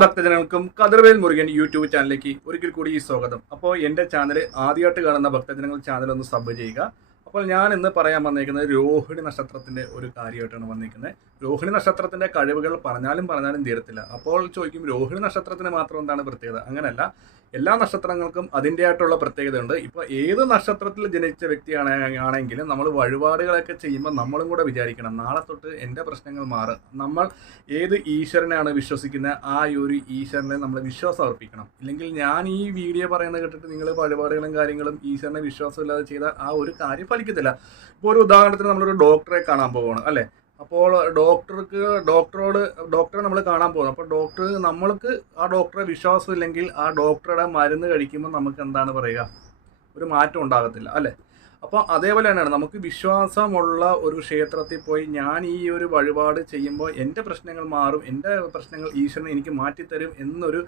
ഭക്തജനങ്ങൾക്കും Kathirvel Murugan YouTube ചാനലിലേക്ക് ഒരിക്കൽ കൂടി സ്വാഗതം. അപ്പോൾ എൻ്റെ ചാനൽ ആദ്യമായിട്ട് കാണുന്ന ഭക്തജനങ്ങൾ ചാനൽ ഒന്ന് സബ് ചെയ്യുക. അപ്പോൾ ഞാൻ ഇന്ന് പറയാൻ വന്നിരിക്കുന്നത് രോഹിണി നക്ഷത്രത്തിൻ്റെ ഒരു കാര്യമായിട്ടാണ് വന്നിരിക്കുന്നത്. രോഹിണി നക്ഷത്രത്തിൻ്റെ കഴിവുകൾ പറഞ്ഞാലും തീരത്തില്ല. അപ്പോൾ ചോദിക്കും, രോഹിണി നക്ഷത്രത്തിന് മാത്രം എന്താണ് പ്രത്യേകത? അങ്ങനെയല്ല, എല്ലാ നക്ഷത്രങ്ങൾക്കും അതിൻ്റെതായിട്ടുള്ള പ്രത്യേകതയുണ്ട്. ഇപ്പോൾ ഏത് നക്ഷത്രത്തിൽ ജനിച്ച വ്യക്തിയാണെങ്കിലും നമ്മൾ വഴിപാടുകളൊക്കെ ചെയ്യുമ്പോൾ നമ്മളും കൂടെ വിചാരിക്കണം, നാളെ തൊട്ട് എൻ്റെ പ്രശ്നങ്ങൾ മാറും. നമ്മൾ ഏത് ഈശ്വരനാണ് വിശ്വസിക്കുന്നത്, ആ ഒരു ഈശ്വരനെ നമ്മൾ വിശ്വാസം അർപ്പിക്കണം. ഇല്ലെങ്കിൽ ഞാൻ ഈ വീഡിയോ പറയുന്നത് കേട്ടിട്ട് നിങ്ങൾ വഴിപാടുകളും കാര്യങ്ങളും ഈശ്വരനെ വിശ്വാസമില്ലാതെ ചെയ്താൽ ആ ഒരു കാര്യം ഫലിക്കത്തില്ല. ഇപ്പോൾ ഒരു ഉദാഹരണത്തിന് നമ്മളൊരു ഡോക്ടറെ കാണാൻ പോവുകയാണ് അല്ലേ. അപ്പോൾ ഡോക്ടറെ നമ്മൾ കാണാൻ പോകുന്നു. അപ്പോൾ നമ്മൾക്ക് ആ ഡോക്ടറെ വിശ്വാസം ഇല്ലെങ്കിൽ ആ ഡോക്ടറുടെ മരുന്ന് കഴിക്കുമ്പോൾ നമുക്ക് എന്താണ് പറയുക, ഒരു മാറ്റം ഉണ്ടാകത്തില്ല അല്ലേ. അപ്പോൾ അതേപോലെ തന്നെയാണ്, നമുക്ക് വിശ്വാസമുള്ള ഒരു ക്ഷേത്രത്തിൽ പോയി ഞാൻ ഈ ഒരു വഴിപാട് ചെയ്യുമ്പോൾ എൻ്റെ പ്രശ്നങ്ങൾ മാറും, എൻ്റെ പ്രശ്നങ്ങൾ ഈശ്വരൻ എനിക്ക് മാറ്റിത്തരും എന്നൊരു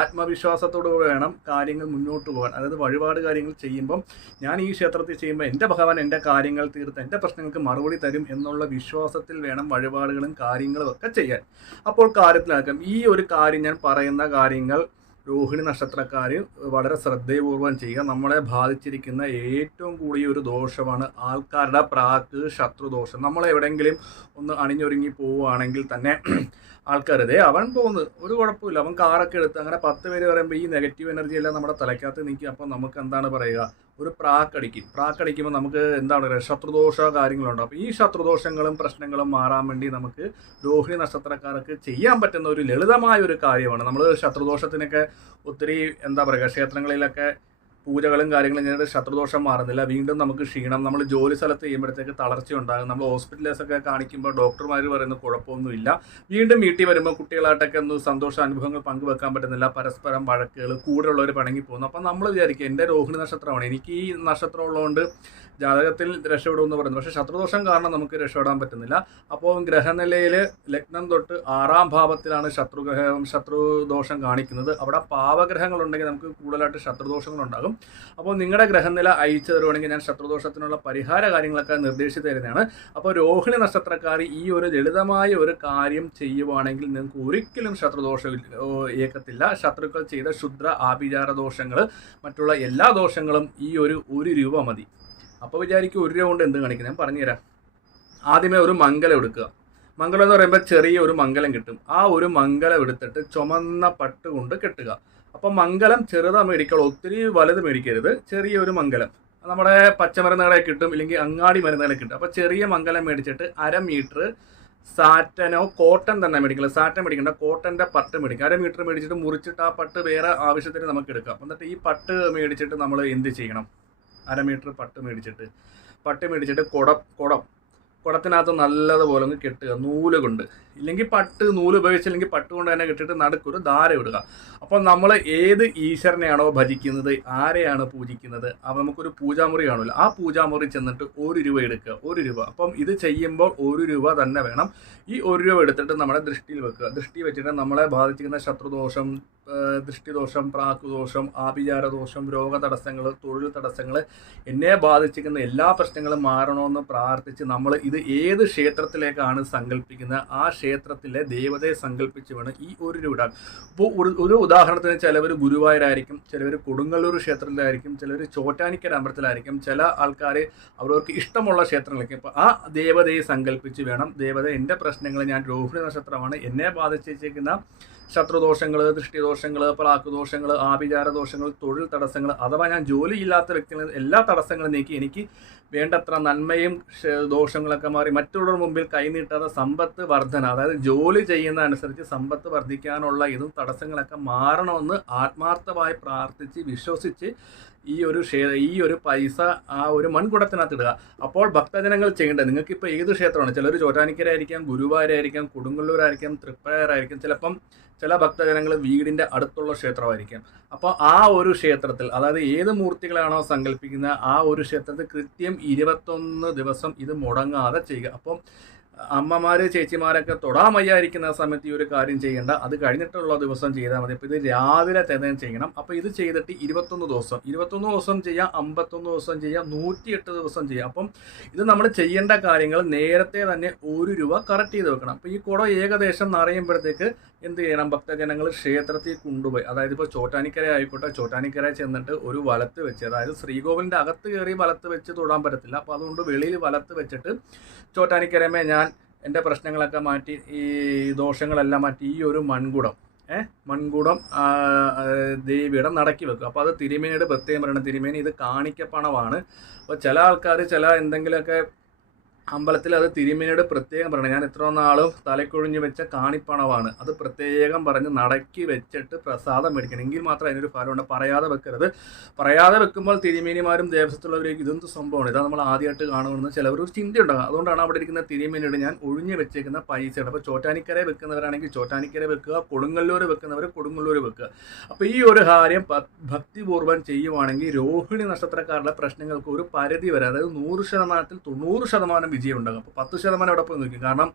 ആത്മവിശ്വാസത്തോടു വേണം കാര്യങ്ങൾ മുന്നോട്ട് പോകാൻ. അതായത് വഴിപാട് കാര്യങ്ങൾ ചെയ്യുമ്പം ഞാൻ ഈ ക്ഷേത്രത്തിൽ ചെയ്യുമ്പോൾ എൻ്റെ ഭഗവാൻ എൻ്റെ കാര്യങ്ങൾ തീർത്ത് എൻ്റെ പ്രശ്നങ്ങൾക്ക് മറുപടി തരും എന്നുള്ള വിശ്വാസത്തിൽ വേണം വഴിപാടുകളും കാര്യങ്ങളും ഒക്കെ ചെയ്യാൻ. അപ്പോൾ കാര്യത്തിലാക്കാം ഈ ഒരു കാര്യം, ഞാൻ പറയുന്ന കാര്യങ്ങൾ രോഹിണി നക്ഷത്രക്കാർ വളരെ ശ്രദ്ധേയപൂർവ്വം ചെയ്യുക. നമ്മളെ ബാധിച്ചിരിക്കുന്ന ഏറ്റവും കൂടിയ ഒരു ദോഷമാണ് ആൾക്കാരുടെ ശത്രുദോഷം. നമ്മളെവിടെയെങ്കിലും ഒന്ന് അണിഞ്ഞൊരുങ്ങി പോവുകയാണെങ്കിൽ തന്നെ ആൾക്കാരതേ അവൻ പോകുന്നത് ഒരു കുഴപ്പമില്ല, അവൻ കാറൊക്കെ എടുത്ത് അങ്ങനെ 10 പേര് പറയുമ്പോൾ ഈ നെഗറ്റീവ് എനർജി എല്ലാം നമ്മുടെ തലയ്ക്കകത്ത് നിൽക്കും. അപ്പോൾ നമുക്ക് എന്താണ് പറയുക, ഒരു പ്രാക്കടിക്കുമ്പോൾ നമുക്ക് എന്താണ് പറയുക, ശത്രുദോഷ കാര്യങ്ങളുണ്ട്. അപ്പോൾ ഈ ശത്രുദോഷങ്ങളും പ്രശ്നങ്ങളും മാറാൻ വേണ്ടി നമുക്ക് രോഹിണി നക്ഷത്രക്കാർക്ക് ചെയ്യാൻ പറ്റുന്ന ഒരു ലളിതമായ ഒരു കാര്യമാണ്. നമ്മൾ ശത്രുദോഷത്തിനൊക്കെ ഒത്തിരി എന്താ പറയുക, ക്ഷേത്രങ്ങളിലൊക്കെ പൂജകളും കാര്യങ്ങളും ചെയ്തിട്ട് ശത്രുദോഷം മാറുന്നില്ല, വീണ്ടും നമുക്ക് ക്ഷീണം, നമ്മൾ ജോലി സ്ഥലത്ത് ചെയ്യുമ്പോഴത്തേക്ക് തളർച്ച ഉണ്ടാകും, നമ്മൾ ഹോസ്പിറ്റലേഴ്സൊക്കെ കാണിക്കുമ്പോൾ ഡോക്ടർമാർ പറയുന്ന കുഴപ്പമൊന്നുമില്ല, വീണ്ടും വീട്ടിൽ വരുമ്പോൾ കുട്ടികളായിട്ടൊക്കെ ഒന്ന് സന്തോഷ അനുഭവങ്ങൾ പങ്കുവെക്കാൻ പറ്റുന്നില്ല, പരസ്പരം വഴക്കുകൾ, കൂടെയുള്ളവർ പിണങ്ങി പോകുന്നു. അപ്പം നമ്മൾ വിചാരിക്കുക എൻ്റെ രോഹിണി നക്ഷത്രമാണ്, എനിക്ക് ഈ നക്ഷത്രം ഉള്ളതുകൊണ്ട് ജാതകത്തിൽ രക്ഷപ്പെടുമെന്ന് പറയുന്നു. പക്ഷേ ശത്രുദോഷം കാരണം നമുക്ക് രക്ഷപ്പെടാൻ പറ്റുന്നില്ല. അപ്പോൾ ഗ്രഹനിലയിൽ ലഗ്നം തൊട്ട് 6ാം ഭാവത്തിലാണ് ശത്രുദോഷം കാണിക്കുന്നത്. അവിടെ പാവഗ്രഹങ്ങളുണ്ടെങ്കിൽ നമുക്ക് കൂടുതലായിട്ട് ശത്രുദോഷങ്ങളുണ്ടാകും. അപ്പോൾ നിങ്ങളുടെ ഗ്രഹനില അയച്ചു തരുവാണെങ്കിൽ ഞാൻ ശത്രുദോഷത്തിനുള്ള പരിഹാര കാര്യങ്ങളൊക്കെ നിർദ്ദേശിച്ചു തരുന്നതാണ്. അപ്പോൾ രോഹിണി നക്ഷത്രക്കാർ ഈ ഒരു ലളിതമായ ഒരു കാര്യം ചെയ്യുവാണെങ്കിൽ നിങ്ങൾക്ക് ഒരിക്കലും ശത്രുദോഷം ഏക്കത്തില്ല. ശത്രുക്കൾ ചെയ്ത ക്ഷുദ്ര ആഭിചാര ദോഷങ്ങൾ, മറ്റുള്ള എല്ലാ ദോഷങ്ങളും ഈ ഒരു രൂപ മതി. അപ്പോൾ വിചാരിക്കും 1 രൂപ കൊണ്ട് എന്ത് കാണിക്കുന്നത്, ഞാൻ പറഞ്ഞുതരാം. ആദ്യമേ ഒരു മംഗലം എടുക്കുക. മംഗലം എന്ന് പറയുമ്പോൾ ചെറിയ ഒരു മംഗലം കിട്ടും. ആ ഒരു മംഗലം എടുത്തിട്ട് ചുമന്ന പട്ട് കൊണ്ട് കെട്ടുക. അപ്പം മംഗലം ചെറുതാ മേടിക്കണം, ഒത്തിരി വലുത് മേടിക്കരുത്. ചെറിയൊരു മംഗലം നമ്മുടെ പച്ചമരുന്നുകളെ കിട്ടും, ഇല്ലെങ്കിൽ അങ്ങാടി മരുന്നുകളെ കിട്ടും. അപ്പോൾ ചെറിയ മംഗലം മേടിച്ചിട്ട് 1/2 മീറ്റർ സാറ്റനോ കോട്ടൺ തന്നെ മേടിക്കില്ല, സാറ്റൻ മേടിക്കേണ്ട, കോട്ടൻ്റെ പട്ട് മേടിക്കുക. 1/2 മീറ്റർ മേടിച്ചിട്ട് മുറിച്ചിട്ട് ആ പട്ട് വേറെ ആവശ്യത്തിന് നമുക്ക് എടുക്കാം. എന്നിട്ട് ഈ പട്ട് മേടിച്ചിട്ട് നമ്മൾ എന്ത് ചെയ്യണം, 1/2 മീറ്റർ പട്ട് മേടിച്ചിട്ട് കുടത്തിനകത്ത് നല്ലതുപോലെ ഒന്ന് കെട്ടുക നൂല് കൊണ്ട്. ഇല്ലെങ്കിൽ നൂല് ഉപയോഗിച്ചില്ലെങ്കിൽ പട്ട് കൊണ്ട് തന്നെ കെട്ടിട്ട് നടുക്കൊരു ധാര ഇടുക. അപ്പം നമ്മൾ ഏത് ഈശ്വരനെയാണോ ഭജിക്കുന്നത്, ആരെയാണ് പൂജിക്കുന്നത്, നമുക്കൊരു പൂജാമുറി കാണുമല്ലോ, ആ പൂജാമുറി ചെന്നിട്ട് 1 രൂപ എടുക്കുക. 1 രൂപ. അപ്പം ഇത് ചെയ്യുമ്പോൾ 1 രൂപ തന്നെ വേണം. ഈ 1 രൂപ എടുത്തിട്ട് നമ്മുടെ ദൃഷ്ടിയിൽ വെക്കുക. ദൃഷ്ടി വെച്ചിട്ട് നമ്മളെ ബാധിച്ചിരിക്കുന്ന ശത്രുദോഷം, ദൃഷ്ടിദോഷം, പ്രാക്കുദോഷം, ആഭിചാരദോഷം, രോഗതടസ്സങ്ങൾ, തൊഴിൽ തടസ്സങ്ങൾ, എന്നെ ബാധിച്ചിരിക്കുന്ന എല്ലാ പ്രശ്നങ്ങളും മാറണമെന്ന് പ്രാർത്ഥിച്ച് നമ്മൾ ഇത് ഏത് ക്ഷേത്രത്തിലേക്കാണ് സങ്കല്പിക്കുന്നത്, ആ ക്ഷേത്രത്തിലെ ദേവതയെ സങ്കല്പിച്ച് വേണം ഈ 1 രൂപ ഇടാൻ. ഇപ്പോൾ ഒരു ഉദാഹരണത്തിന് ചിലവർ ഗുരുവായൂരായിരിക്കും, ചിലവർ കൊടുങ്ങല്ലൂർ ക്ഷേത്രത്തിലായിരിക്കും, ചിലർ ചോറ്റാനിക്കര അമ്പലത്തിലായിരിക്കും, ചില ആൾക്കാർ അവർക്ക് ഇഷ്ടമുള്ള ക്ഷേത്രങ്ങളിലേക്ക്. അപ്പോൾ ആ ദേവതയെ സങ്കല്പിച്ച് വേണം, ദേവത എൻ്റെ പ്രശ്നങ്ങൾ, ഞാൻ രോഹിണി നക്ഷത്രമാണ്, എന്നെ ബാധിച്ചിരിക്കുന്ന ശത്രുദോഷങ്ങൾ, ദൃഷ്ടിദോഷങ്ങൾ, പ്രാക്കുദോഷങ്ങൾ, ആഭിചാര ദോഷങ്ങൾ, തൊഴിൽ തടസ്സങ്ങൾ, അഥവാ ഞാൻ ജോലിയില്ലാത്ത വ്യക്തികൾ, എല്ലാ തടസ്സങ്ങളും നീക്കി എനിക്ക് വേണ്ടത്ര നന്മയും ദോഷങ്ങളൊക്കെ മാറി മറ്റുള്ളവരുടെ മുമ്പിൽ കൈനീട്ടാതെ സമ്പത്ത് വർധന, അതായത് ജോലി ചെയ്യുന്ന അനുസരിച്ച് സമ്പത്ത് വർദ്ധിക്കാനുള്ള ഇതും തടസ്സങ്ങളൊക്കെ മാറണമെന്ന് ആത്മാർത്ഥമായി പ്രാർത്ഥിച്ച് വിശ്വസിച്ച് ഈ ഒരു പൈസ ആ ഒരു മൺകുടത്തിനകത്ത് ഇടുക. അപ്പോൾ ഭക്തജനങ്ങൾ ചെയ്യേണ്ടത്, നിങ്ങൾക്കിപ്പോൾ ഏത് ക്ഷേത്രമാണ്, ചിലർ ചോറ്റാനിക്കരായിരിക്കാം, ഗുരുവായൂരായിരിക്കാം, കൊടുങ്ങല്ലൂരായിരിക്കാം, തൃപ്പയാറായിരിക്കും, ചിലപ്പം ചില ഭക്തജനങ്ങൾ വീടിൻ്റെ അടുത്തുള്ള ക്ഷേത്രമായിരിക്കാം. അപ്പോൾ ആ ഒരു ക്ഷേത്രത്തിൽ, അതായത് ഏത് മൂർത്തികളാണോ സങ്കല്പിക്കുന്നത് ആ ഒരു ക്ഷേത്രത്തിൽ കൃത്യം 21 ദിവസം ഇത് മുടങ്ങാതെ ചെയ്യുക. അപ്പം അമ്മമാർ ചേച്ചിമാരൊക്കെ തൊടാമയ്യായിരിക്കുന്ന സമയത്ത് ഈ ഒരു കാര്യം ചെയ്യേണ്ട, അത് കഴിഞ്ഞിട്ടുള്ള ദിവസം ചെയ്താൽ മതി. അപ്പോൾ ഇത് രാവിലെ തന്നെ ചെയ്യണം. അപ്പോൾ ഇത് ചെയ്തിട്ട് 21 ദിവസം ചെയ്യാം, 51 ദിവസം ചെയ്യാം, 108 ദിവസം ചെയ്യാം. അപ്പം ഇത് നമ്മൾ ചെയ്യേണ്ട കാര്യങ്ങൾ നേരത്തെ തന്നെ 1 രൂപ കറക്റ്റ് ചെയ്ത് വെക്കണം. അപ്പോൾ ഈ കുടം ഏകദേശം നിറയുമ്പോഴത്തേക്ക് എന്ത് ചെയ്യണം, ഭക്തജനങ്ങൾ ക്ഷേത്രത്തിൽ കൊണ്ടുപോയി, അതായത് ഇപ്പോൾ ചോറ്റാനിക്കര ആയിക്കോട്ടെ, ചോറ്റാനിക്കര ചെന്നിട്ട് ഒരു വലത്ത് വെച്ച്, അതായത് ശ്രീകോവിലിൻ്റെ അകത്ത് കയറി വലത്ത് വെച്ച് തൊടാൻ പറ്റത്തില്ല. അപ്പോൾ അതുകൊണ്ട് വെളിയിൽ വലത്ത് വെച്ചിട്ട് ചോറ്റാനിക്കരമേ ഞാൻ എൻ്റെ പ്രശ്നങ്ങളൊക്കെ മാറ്റി, ഈ ദോഷങ്ങളെല്ലാം മാറ്റി ഈ ഒരു മൺകുടം ദേവിയുടെ നടക്കി വെക്കും. അപ്പോൾ അത് തിരുമേനിയുടെ പ്രത്യേകം പറയണം. തിരുമേനി ഇത് കാണിക്കപ്പണമാണ്. അപ്പോൾ ചില ആൾക്കാർ ചില എന്തെങ്കിലുമൊക്കെ അമ്പലത്തിൽ അത് തിരുമേനിയുടെ പ്രത്യേകം പറയണം. ഞാൻ ഇത്ര നാളും തലക്കൊഴിഞ്ഞ് വെച്ച കാണിപ്പണമാണ്, അത് പ്രത്യേകം പറഞ്ഞ് നടക്കി വെച്ചിട്ട് പ്രസാദം മേടിക്കണം, എങ്കിൽ മാത്രം അതിനൊരു ഫലമുണ്ട്. പറയാതെ വെക്കരുത്. പറയാതെ വെക്കുമ്പോൾ തിരുമേനിമാരും ദേവസ്വത്തുള്ളവരേക്ക് ഇതെന്ത് സംഭവമാണ്, ഇതാ നമ്മൾ ആദ്യമായിട്ട് കാണുമെന്ന് ചിലവർ ഒരു ചിന്തയുണ്ടാകും. അതുകൊണ്ടാണ് അവിടെ ഇരിക്കുന്ന തിരുമേനിയുടെ ഞാൻ ഒഴിഞ്ഞ് വെച്ചേക്കുന്ന പൈസയാണ്. അപ്പോൾ ചോറ്റാനിക്കര വെക്കുന്നവരാണെങ്കിൽ ചോറ്റാനിക്കര വെക്കുക, കൊടുങ്ങല്ലൂർ വെക്കുന്നവർ കൊടുങ്ങല്ലൂർ വെക്കുക. അപ്പോൾ ഈ ഒരു കാര്യം ഭക്തിപൂർവ്വം ചെയ്യുവാണെങ്കിൽ രോഹിണി നക്ഷത്രക്കാരുടെ പ്രശ്നങ്ങൾക്ക് ഒരു പരിധി വരെ, അതായത് 100%-ൽ 90% വിജയം ഉണ്ടാകും. അപ്പോൾ 10% അവിടെ പോയി നോക്കും. കാരണം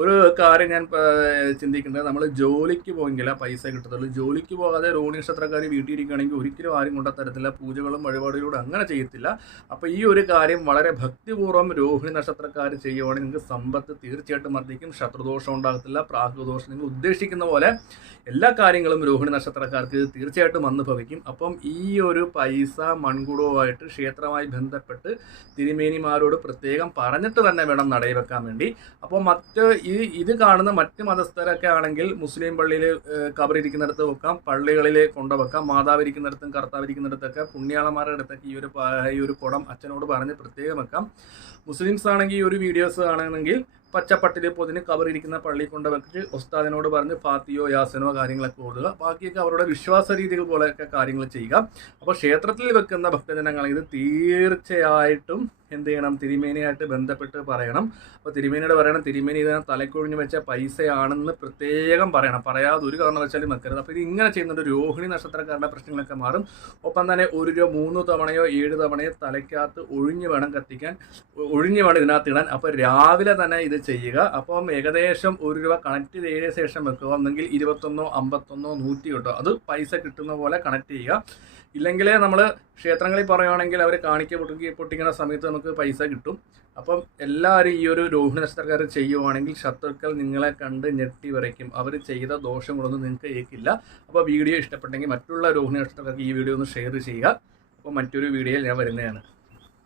ഒരു കാര്യം ഞാൻ ചിന്തിക്കുന്നത്, നമ്മൾ ജോലിക്ക് പോയെങ്കിലേ പൈസ കിട്ടത്തുള്ളൂ. ജോലിക്ക് പോകാതെ രോഹിണി നക്ഷത്രക്കാർ വീട്ടിൽ ഇരിക്കുകയാണെങ്കിൽ ഒരിക്കലും ആരും കൊണ്ടുത്തരത്തില്ല, പൂജകളും വഴിപാടുകളും അങ്ങനെ ചെയ്യത്തില്ല. അപ്പോൾ ഈ ഒരു കാര്യം വളരെ ഭക്തിപൂർവ്വം രോഹിണി നക്ഷത്രക്കാർ ചെയ്യുവാണെങ്കിൽ നിങ്ങൾക്ക് സമ്പത്ത് തീർച്ചയായിട്ടും വർദ്ധിക്കും, ശത്രുദോഷം ഉണ്ടാകത്തില്ല, പ്രാകൃദോഷം. നിങ്ങൾ ഉദ്ദേശിക്കുന്ന പോലെ എല്ലാ കാര്യങ്ങളും രോഹിണി നക്ഷത്രക്കാർക്ക് തീർച്ചയായിട്ടും വന്നു ഭവിക്കും. അപ്പം ഈ ഒരു പൈസ മൺകുടവുമായിട്ട് ക്ഷേത്രമായി ബന്ധപ്പെട്ട് തിരുമേനിമാരോട് പ്രത്യേകം പറഞ്ഞിട്ട് തന്നെ വേണം നടയിൽ വെക്കാൻ വേണ്ടി. അപ്പോൾ ഇത് കാണുന്ന മറ്റ് മതസ്ഥരൊക്കെ ആണെങ്കിൽ മുസ്ലിം പള്ളിയിൽ കബറിരിക്കുന്നിടത്ത് വെക്കാം, പള്ളികളിൽ കൊണ്ടുവെക്കാം, മാതാവിരിക്കുന്നിടത്തും കർത്താവിരിക്കുന്നിടത്തൊക്കെ പുണ്യാളന്മാരുടെ അടുത്തൊക്കെ ഈ ഒരു കുടം അച്ഛനോട് പറഞ്ഞ് പ്രത്യേകം വെക്കാം. മുസ്ലിംസ് ആണെങ്കിൽ ഈ ഒരു വീഡിയോസ് ആണെങ്കിൽ പച്ചപ്പട്ടിൽ പൊതിന് കബറിരിക്കുന്ന പള്ളി കൊണ്ട് വെച്ച് ഉസ്താദിനോട് പറഞ്ഞ് ഫാത്തിയോ യാസനോ കാര്യങ്ങളൊക്കെ ഓടുക. ബാക്കിയൊക്കെ അവരുടെ വിശ്വാസ രീതികൾ പോലെയൊക്കെ കാര്യങ്ങൾ ചെയ്യുക. അപ്പോൾ ക്ഷേത്രത്തിൽ വെക്കുന്ന ഭക്തജനങ്ങൾ ഇത് തീർച്ചയായിട്ടും എന്ത് ചെയ്യണം, തിരുമേനിയായിട്ട് ബന്ധപ്പെട്ട് പറയണം. അപ്പോൾ തിരുമേനിയോട് പറയണം, തിരുമേനി ഇതിനെ തലക്കൊഴിഞ്ഞ് വെച്ച പൈസയാണെന്ന് പ്രത്യേകം പറയണം. പറയാതെ ഒരു കാരണവശാലും വെക്കരുത്. അപ്പോൾ ഇത് ഇങ്ങനെ ചെയ്യുന്നുണ്ട് രോഹിണി നക്ഷത്രക്കാരുടെ പ്രശ്നങ്ങളൊക്കെ മാറും. ഒപ്പം തന്നെ 1 രൂപ 3 തവണയോ 7 തവണയോ തലയ്ക്കകത്ത് ഒഴിഞ്ഞ് വേണം കത്തിക്കാൻ, ഒഴിഞ്ഞ് വേണം ഇതിനകത്ത് ഇടാൻ. അപ്പോൾ രാവിലെ തന്നെ ഇത് ചെയ്യുക. അപ്പം ഏകദേശം 1 രൂപ കണക്ട് ചെയ്ത ശേഷം വെക്കുക. ഒന്നെങ്കിൽ 21, 51, 100 കിട്ടും, അത് പൈസ കിട്ടുന്ന പോലെ കണക്ട് ചെയ്യുക. ഇല്ലെങ്കിൽ നമ്മൾ ക്ഷേത്രങ്ങളിൽ പറയുകയാണെങ്കിൽ അവർ പൊട്ടിക്കുന്ന സമയത്ത് നമുക്ക് പൈസ കിട്ടും. അപ്പം എല്ലാവരും ഈ ഒരു രോഹിണി നക്ഷത്രക്കാർ ചെയ്യുവാണെങ്കിൽ ശത്രുക്കൾ നിങ്ങളെ കണ്ട് ഞെട്ടി വരയ്ക്കും. അവർ ചെയ്ത ദോഷങ്ങളൊന്നും നിങ്ങൾക്ക് ഏൽക്കില്ല. അപ്പോൾ വീഡിയോ ഇഷ്ടപ്പെട്ടെങ്കിൽ മറ്റുള്ള രോഹിണി നക്ഷത്രക്കാർക്ക് ഈ വീഡിയോ ഒന്ന് ഷെയർ ചെയ്യുക. അപ്പോൾ മറ്റൊരു വീഡിയോയിൽ ഞാൻ വരുന്നതാണ്.